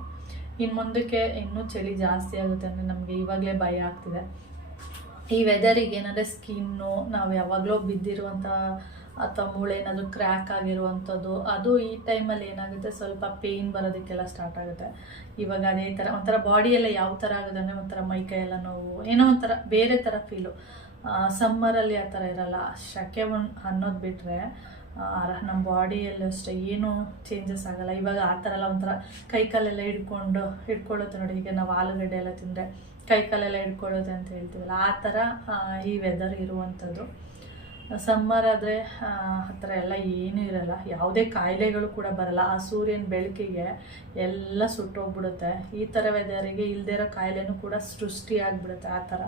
ಇನ್ನು ಮುಂದಕ್ಕೆ ಇನ್ನೂ ಚಳಿ ಜಾಸ್ತಿ ಆಗುತ್ತೆ ಅಂದರೆ ನಮಗೆ ಇವಾಗಲೇ ಭಯ ಆಗ್ತಿದೆ. ಈ ವೆದರಿಗೆ ಏನಂದರೆ ಸ್ಕಿನ್ನು ನಾವು ಯಾವಾಗಲೂ ಬಿದ್ದಿರುವಂಥ ಅಥವಾ ಮೂಳೆ ಏನಾದರೂ ಕ್ರ್ಯಾಕ್ ಆಗಿರುವಂಥದ್ದು, ಅದು ಈ ಟೈಮಲ್ಲಿ ಏನಾಗುತ್ತೆ, ಸ್ವಲ್ಪ ಪೇಯ್ನ್ ಬರೋದಕ್ಕೆಲ್ಲ ಸ್ಟಾರ್ಟ್ ಆಗುತ್ತೆ. ಇವಾಗ ಅದೇ ಥರ ಒಂಥರ ಬಾಡಿಯೆಲ್ಲ ಯಾವ ಥರ ಆಗುತ್ತೆ ಅಂದರೆ ಒಂಥರ ಮೈಕೈಯೆಲ್ಲ ನೋವು, ಏನೋ ಒಂಥರ ಬೇರೆ ಥರ ಫೀಲು. ಸಮ್ಮರಲ್ಲಿ ಆ ಥರ ಇರಲ್ಲ. ಶಕೆ ಅನ್ನೋದು ಬಿಟ್ಟರೆ ನಮ್ಮ ಬಾಡಿಯಲ್ಲೂ ಅಷ್ಟೇ ಏನೂ ಚೇಂಜಸ್ ಆಗೋಲ್ಲ. ಇವಾಗ ಆ ಥರ ಎಲ್ಲ ಒಂಥರ ಕೈಕಾಲೆಲ್ಲ ಹಿಡ್ಕೊಳ್ಳುತ್ತೆ ನೋಡಿ. ಈಗ ನಾವು ಆಲೂಗಡ್ಡೆ ಎಲ್ಲ ತಿಂದರೆ ಕೈಕಾಲೆಲ್ಲ ಹಿಡ್ಕೊಳ್ಳುತ್ತೆ ಅಂತ ಹೇಳ್ತೀವಲ್ಲ, ಆ ಥರ ಈ ವೆದರ್ ಇರುವಂಥದ್ದು. ಸಮ್ಮರ್ ಆದರೆ ಆ ಥರ ಎಲ್ಲ ಏನೂ ಇರಲ್ಲ, ಯಾವುದೇ ಕಾಯಿಲೆಗಳು ಕೂಡ ಬರಲ್ಲ. ಆ ಸೂರ್ಯನ ಬೆಳಕಿಗೆ ಎಲ್ಲ ಸುಟ್ಟೋಗ್ಬಿಡುತ್ತೆ. ಈ ಥರ ವೆದರಿಗೆ ಇಲ್ಲದೇ ಇರೋ ಕಾಯಿಲೆನೂ ಕೂಡ ಸೃಷ್ಟಿಯಾಗಿಬಿಡುತ್ತೆ ಆ ಥರ.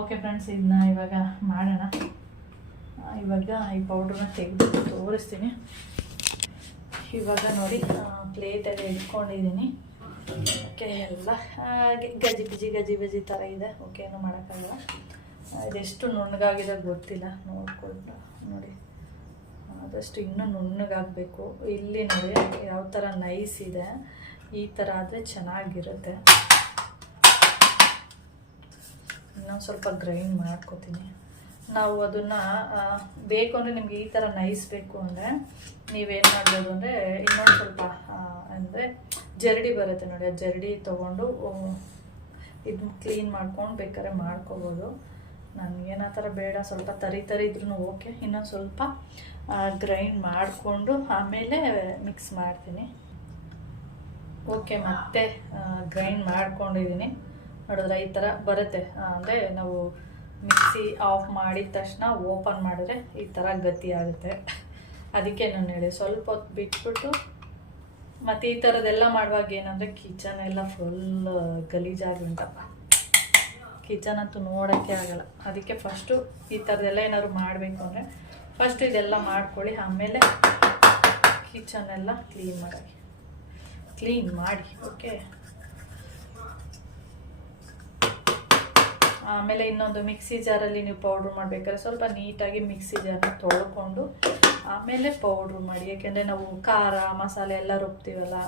ಓಕೆ ಫ್ರೆಂಡ್ಸ್, ಇದನ್ನ ಇವಾಗ ಮಾಡೋಣ. ಇವಾಗ ಈ ಪೌಡ್ರನ್ನ ತೆಗೆದು ತೋರಿಸ್ತೀನಿ. ಇವಾಗ ನೋಡಿ ಪ್ಲೇಟಲ್ಲಿ ಇಟ್ಕೊಂಡಿದ್ದೀನಿ. ಓಕೆ, ಎಲ್ಲ ಗಜಿ ಬಜಿ ಥರ ಇದೆ. ಓಕೆ, ಏನೂ ಮಾಡೋಕ್ಕಾಗಲ್ಲ. ಇದೆಷ್ಟು ನುಣ್ಣಗಾಗಿದೆ ಗೊತ್ತಿಲ್ಲ, ನೋಡ್ಕೊಂಡು ನೋಡಿ. ಆದಷ್ಟು ಇನ್ನೂ ನುಣ್ಣಗಾಗಬೇಕು. ಇಲ್ಲಿ ನೋಡಿ ಯಾವ ಥರ ನೈಸ್ ಇದೆ, ಈ ಥರ ಆದರೆ ಚೆನ್ನಾಗಿರುತ್ತೆ. ಇನ್ನೊಂದು ಸ್ವಲ್ಪ ಗ್ರೈಂಡ್ ಮಾಡ್ಕೊತೀನಿ. ನಾವು ಅದನ್ನು ಬೇಕು ಅಂದರೆ ನಿಮಗೆ ಈ ಥರ ನೈಸ್ ಬೇಕು ಅಂದರೆ ನೀವೇನು ಮಾಡ್ಬೋದು ಅಂದರೆ ಇನ್ನೊಂದು ಸ್ವಲ್ಪ ಅಂದರೆ ಜರಡಿ ಬರುತ್ತೆ ನೋಡಿ, ಆ ಜರಡಿ ತೊಗೊಂಡು ಇದನ್ನ ಕ್ಲೀನ್ ಮಾಡ್ಕೊಂಡು ಬೇಕಾದ್ರೆ ಮಾಡ್ಕೋಬೋದು. ನನಗೇನು ಆ ಥರ ಬೇಡ, ಸ್ವಲ್ಪ ತರಿ ಇದ್ರೂ ಓಕೆ. ಇನ್ನೊಂದು ಸ್ವಲ್ಪ ಗ್ರೈಂಡ್ ಮಾಡಿಕೊಂಡು ಆಮೇಲೆ ಮಿಕ್ಸ್ ಮಾಡ್ತೀನಿ. ಓಕೆ, ಮತ್ತೆ ಗ್ರೈಂಡ್ ಮಾಡ್ಕೊಂಡಿದ್ದೀನಿ. ನೋಡಿದ್ರೆ ಈ ಥರ ಬರುತ್ತೆ. ಅಂದರೆ ನಾವು ಮಿಕ್ಸಿ ಆಫ್ ಮಾಡಿದ ತಕ್ಷಣ ಓಪನ್ ಮಾಡಿದ್ರೆ ಈ ಥರ ಗತಿ ಆಗುತ್ತೆ. ಅದಕ್ಕೆ ನಾನು ಹೇಳಿ ಸ್ವಲ್ಪ ಹೊತ್ತು ಬಿಟ್ಬಿಟ್ಟು ಮತ್ತು ಈ ಥರದ್ದೆಲ್ಲ ಮಾಡುವಾಗ ಏನಂದರೆ ಕಿಚನ್ ಎಲ್ಲ ಫುಲ್ ಗಲೀಜಾಗಿ ಉಂಟಪ್ಪ. ಕಿಚನ್ ಅಂತೂ ನೋಡೋಕ್ಕೆ ಆಗಲ್ಲ. ಅದಕ್ಕೆ ಫಸ್ಟು ಈ ಥರದ್ದೆಲ್ಲ ಏನಾದ್ರು ಮಾಡಬೇಕು ಅಂದರೆ ಫಸ್ಟ್ ಇದೆಲ್ಲ ಮಾಡ್ಕೊಳ್ಳಿ, ಆಮೇಲೆ ಕಿಚನೆಲ್ಲ ಕ್ಲೀನ್ ಮಾಡಿ. ಓಕೆ, ಆಮೇಲೆ ಇನ್ನೊಂದು ಮಿಕ್ಸಿ ಜಾರಲ್ಲಿ ನೀವು ಪೌಡ್ರ್ ಮಾಡಬೇಕಾದ್ರೆ ಸ್ವಲ್ಪ ನೀಟಾಗಿ ಮಿಕ್ಸಿ ಜಾರನ್ನ ತೊಳ್ಕೊಂಡು ಆಮೇಲೆ ಪೌಡ್ರ್ ಮಾಡಿ. ಯಾಕೆಂದರೆ ನಾವು ಖಾರ ಮಸಾಲೆ ಎಲ್ಲ ರುಬ್ತೀವಲ್ಲ,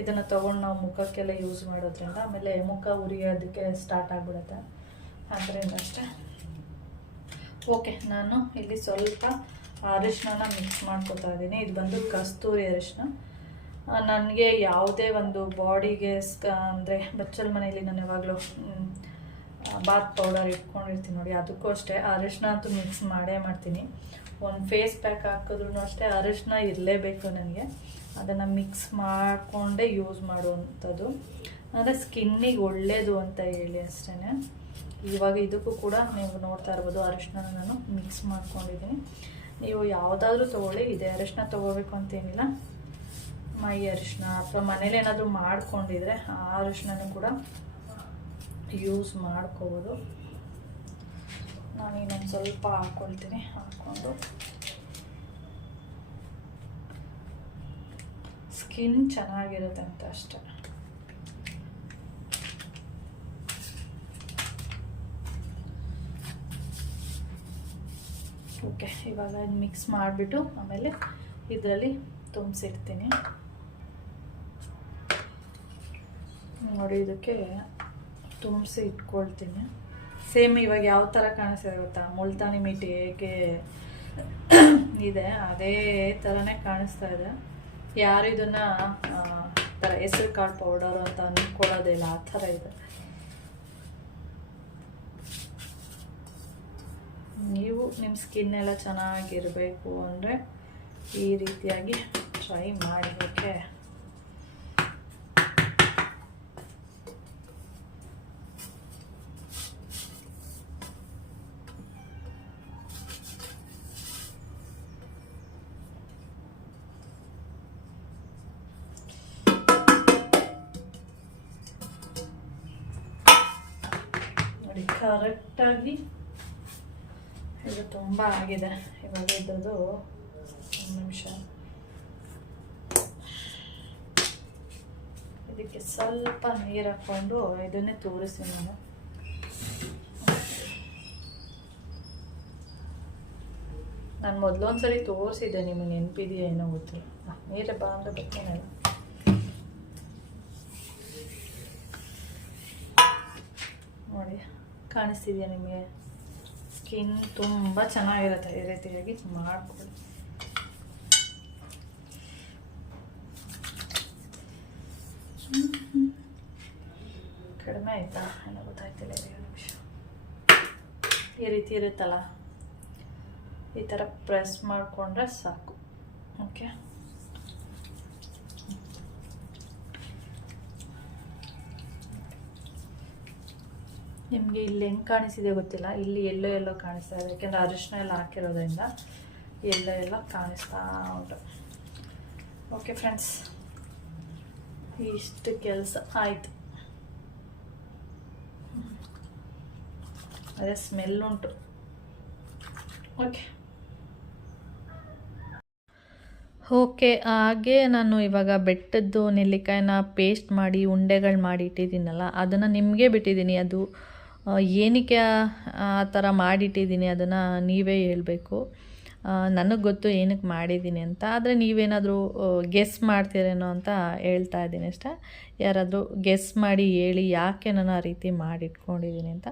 ಇದನ್ನು ತೊಗೊಂಡು ನಾವು ಮುಖಕ್ಕೆಲ್ಲ ಯೂಸ್ ಮಾಡೋದ್ರಿಂದ ಆಮೇಲೆ ಮುಖ ಉರಿಯೋದಕ್ಕೆ ಸ್ಟಾರ್ಟ್ ಆಗಿಬಿಡುತ್ತೆ. ಅದರಿಂದ ಅಷ್ಟೇ. ಓಕೆ, ನಾನು ಇಲ್ಲಿ ಸ್ವಲ್ಪ ಅರಿಶಿನ ಮಿಕ್ಸ್ ಮಾಡ್ಕೊತಾ ಇದ್ದೀನಿ. ಇದು ಬಂದು ಕಸ್ತೂರಿ ಅರಿಶಿನ. ನನಗೆ ಯಾವುದೇ ಒಂದು ಬಾಡಿಗೆ ಅಂದರೆ ಬಚ್ಚಲ ಮನೆಯಲ್ಲಿ ನಾನು ಯಾವಾಗಲೂ ಬಾತ್ ಪೌಡರ್ ಇಟ್ಕೊಂಡಿರ್ತೀನಿ ನೋಡಿ, ಅದಕ್ಕೂ ಅಷ್ಟೇ ಅರಿಶಿನ ಅಂತೂ ಮಿಕ್ಸ್ ಮಾಡೇ ಮಾಡ್ತೀನಿ. ಒಂದು ಫೇಸ್ ಪ್ಯಾಕ್ ಹಾಕಿದ್ರೂ ಅಷ್ಟೇ ಅರಿಶಿನ ಇರಲೇಬೇಕು ನನಗೆ. ಅದನ್ನು ಮಿಕ್ಸ್ ಮಾಡಿಕೊಂಡೇ ಯೂಸ್ ಮಾಡುವಂಥದ್ದು. ಅಂದರೆ ಸ್ಕಿನ್ನಿಗೆ ಒಳ್ಳೆಯದು ಅಂತ ಹೇಳಿ ಅಷ್ಟೇ. ಇವಾಗ ಇದಕ್ಕೂ ಕೂಡ ನೀವು ನೋಡ್ತಾ ಇರ್ಬೋದು, ಅರಿಶಿನ ನಾನು ಮಿಕ್ಸ್ ಮಾಡ್ಕೊಂಡಿದ್ದೀನಿ. ನೀವು ಯಾವುದಾದ್ರೂ ತೊಗೊಳ್ಳಿ, ಇದೇ ಅರಿಶಿನ ತೊಗೋಬೇಕು ಅಂತೇನಿಲ್ಲ. ಮೈ ಅರಿಶಿನ ಅಥವಾ ಮನೇಲಿ ಏನಾದರೂ ಮಾಡ್ಕೊಂಡಿದ್ರೆ ಆ ಅರಿಶಿನೂ ಕೂಡ ಯೂಸ್ ಮಾಡ್ಕೋಬೋದು. ನಾನು ಇನ್ನೊಂದು ಸ್ವಲ್ಪ ಹಾಕ್ಕೊಳ್ತೀನಿ. ಹಾಕ್ಕೊಂಡು ಸ್ಕಿನ್ ಚೆನ್ನಾಗಿರುತ್ತೆ ಅಂತ ಅಷ್ಟೆ. ಓಕೆ, ಇವಾಗ ಮಿಕ್ಸ್ ಮಾಡಿಬಿಟ್ಟು ಆಮೇಲೆ ಇದರಲ್ಲಿ ತುಂಬಿಸಿಡ್ತೀನಿ ನೋಡಿ. ಇದಕ್ಕೆ ತುಂಬಿಸಿ ಇಟ್ಕೊಳ್ತೀನಿ. ಸೇಮ್ ಇವಾಗ ಯಾವ ಥರ ಕಾಣಿಸ್ತಿದೆ ಗೊತ್ತಾ, ಮುಲ್ತಾನಿ ಮಿಟ್ಟಿ ಹೇಗೆ ಇದೆ ಅದೇ ಥರನೇ ಕಾಣಿಸ್ತಾ ಇದೆ. ಯಾರು ಇದನ್ನು ಥರ ಹೆಸರು ಕಾಳು ಪೌಡರು ಅಂತ ಅಂದ್ಕೊಳ್ಳೋದಿಲ್ಲ, ಆ ಥರ ಇದೆ. ನೀವು ನಿಮ್ಮ ಸ್ಕಿನ್ ಎಲ್ಲ ಚೆನ್ನಾಗಿರಬೇಕು ಅಂದರೆ ಈ ರೀತಿಯಾಗಿ ಟ್ರೈ ಮಾಡಿ. ಓಕೆ, ಕರೆಕ್ಟಾಗಿ ಇದು ತುಂಬ ಆಗಿದೆ. ಇವಾಗ ಇದ್ದದ್ದು ಒಂದು ನಿಮಿಷ, ಇದಕ್ಕೆ ಸ್ವಲ್ಪ ನೀರು ಹಾಕ್ಕೊಂಡು ಇದನ್ನೇ ತೋರಿಸಿ ನಾನು. ನಾನು ಮೊದಲೊಂದ್ಸರಿ ತೋರಿಸಿದ್ದೆ, ನಿಮಗೆ ನೆನಪಿದೆಯಾ ಏನೋ ಗೊತ್ತಿಲ್ಲ. ನೀರೇ ಬಾ ಅಂದರೆ ಬರ್ತೀನಲ್ಲ. ನೋಡಿ ಕಾಣಿಸ್ತಿದೆಯಾ ನಿಮಗೆ? ಸ್ಕಿನ್ ತುಂಬ ಚೆನ್ನಾಗಿರುತ್ತೆ. ಈ ರೀತಿಯಾಗಿ ಮಾಡ್ಕೊಳ್ಳಿ. ಕಡಿಮೆ ಆಯಿತಾ ಏನೋ ಗೊತ್ತಾಯ್ತಿಲ್ಲ. ನಿಮಿಷ ಈ ರೀತಿ ಇರುತ್ತಲ್ಲ, ಈ ಥರ ಪ್ರೆಸ್ ಮಾಡಿಕೊಂಡ್ರೆ ಸಾಕು. ಓಕೆ, ನಿಮಗೆ ಇಲ್ಲಿ ಹೆಂಗೆ ಕಾಣಿಸಿದೆ ಗೊತ್ತಿಲ್ಲ, ಇಲ್ಲಿ ಎಲ್ಲೋ ಕಾಣಿಸ್ತಾ ಇದೆ. ಯಾಕೆಂದರೆ ಅರಿಶಿನ ಎಲ್ಲ ಹಾಕಿರೋದ್ರಿಂದ ಎಲ್ಲೋ ಕಾಣಿಸ್ತಾ ಉಂಟು. ಓಕೆ ಫ್ರೆಂಡ್ಸ್, ಇಷ್ಟು ಕೆಲಸ ಆಯಿತು. ಅದೇ ಸ್ಮೆಲ್ ಉಂಟು. ಓಕೆ, ಹಾಗೆ ನಾನು ಇವಾಗ ಬೆಟ್ಟದ್ದು ನೆಲ್ಲಿಕಾಯಿನ ಪೇಸ್ಟ್ ಮಾಡಿ ಉಂಡೆಗಳು ಮಾಡಿ ಇಟ್ಟಿದ್ದೀನಲ್ಲ, ಅದನ್ನು ನಿಮಗೆ ಬಿಟ್ಟಿದ್ದೀನಿ. ಅದು ಏನಕ್ಕೆ ಆ ಥರ ಮಾಡಿಟ್ಟಿದ್ದೀನಿ ಅದನ್ನು ನೀವೇ ಹೇಳಬೇಕು. ನನಗೆ ಗೊತ್ತು ಏನಕ್ಕೆ ಮಾಡಿದ್ದೀನಿ ಅಂತ, ಆದರೆ ನೀವೇನಾದರೂ ಗೆಸ್ ಮಾಡ್ತೀರೇನೋ ಅಂತ ಹೇಳ್ತಾ ಇದ್ದೀನಿ ಅಷ್ಟೇ. ಯಾರಾದರೂ ಗೆಸ್ ಮಾಡಿ ಹೇಳಿ ಯಾಕೆ ನಾನು ಆ ರೀತಿ ಮಾಡಿಟ್ಕೊಂಡಿದ್ದೀನಿ ಅಂತ.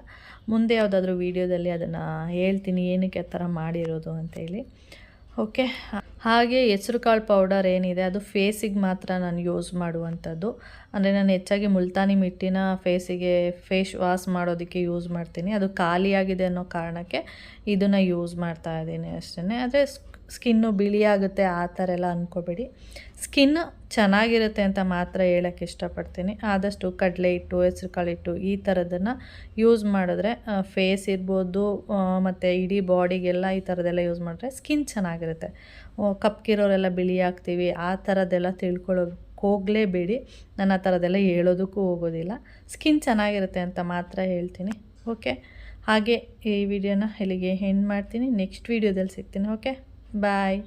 ಮುಂದೆ ಯಾವುದಾದ್ರೂ ವೀಡಿಯೋದಲ್ಲಿ ಅದನ್ನು ಹೇಳ್ತೀನಿ ಏನಕ್ಕೆ ಆ ಥರ ಮಾಡಿರೋದು ಅಂತೇಳಿ. ಓಕೆ, ಹಾಗೆ ಹೆಸ್ರು ಕಾಳು ಪೌಡರ್ ಏನಿದೆ ಅದು ಫೇಸಿಗೆ ಮಾತ್ರ ನಾನು ಯೂಸ್ ಮಾಡುವಂಥದ್ದು. ಅಂದರೆ ನಾನು ಹೆಚ್ಚಾಗಿ ಮುಲ್ತಾನಿ ಮಿಟ್ಟಿನ ಫೇಸ್ ವಾಶ್ ಮಾಡೋದಕ್ಕೆ ಯೂಸ್ ಮಾಡ್ತೀನಿ. ಅದು ಖಾಲಿಯಾಗಿದೆ ಅನ್ನೋ ಕಾರಣಕ್ಕೆ ಇದನ್ನು ಯೂಸ್ ಮಾಡ್ತಾ ಇದ್ದೀನಿ ಅಷ್ಟೇ. ಆದರೆ ಸ್ಕಿನ್ನು ಬಿಳಿಯಾಗುತ್ತೆ ಆ ಥರ ಎಲ್ಲ ಅಂದ್ಕೋಬೇಡಿ. ಸ್ಕಿನ್ ಚೆನ್ನಾಗಿರುತ್ತೆ ಅಂತ ಮಾತ್ರ ಹೇಳೋಕ್ಕೆ ಇಷ್ಟಪಡ್ತೀನಿ. ಆದಷ್ಟು ಕಡಲೆ ಹಿಟ್ಟು, ಹೆಸ್ರು ಕಾಳು ಹಿಟ್ಟು ಈ ಥರದನ್ನು ಯೂಸ್ ಮಾಡಿದ್ರೆ ಫೇಸ್ ಇರ್ಬೋದು ಮತ್ತು ಇಡೀ ಬಾಡಿಗೆಲ್ಲ ಈ ಥರದ್ದೆಲ್ಲ ಯೂಸ್ ಮಾಡಿದ್ರೆ ಸ್ಕಿನ್ ಚೆನ್ನಾಗಿರುತ್ತೆ. ಕಪ್ಪಿರೋರೆಲ್ಲ ಬಿಳಿ ಆಗ್ತೀವಿ ಆ ಥರದ್ದೆಲ್ಲ ತಿಳ್ಕೊಳ್ಳೋಕೆ ಹೋಗಲೇಬೇಡಿ. ನಾನು ಆ ಥರದ್ದೆಲ್ಲ ಹೇಳೋದಕ್ಕೂ ಹೋಗೋದಿಲ್ಲ. ಸ್ಕಿನ್ ಚೆನ್ನಾಗಿರುತ್ತೆ ಅಂತ ಮಾತ್ರ ಹೇಳ್ತೀನಿ. ಓಕೆ, ಹಾಗೆ ಈ ವಿಡಿಯೋನ ಇಲ್ಲಿಗೆ ಎಂಡ್ ಮಾಡ್ತೀನಿ. ನೆಕ್ಸ್ಟ್ ವೀಡಿಯೋದಲ್ಲಿ ಸಿಗ್ತೀನಿ. ಓಕೆ, ಬಾಯ್.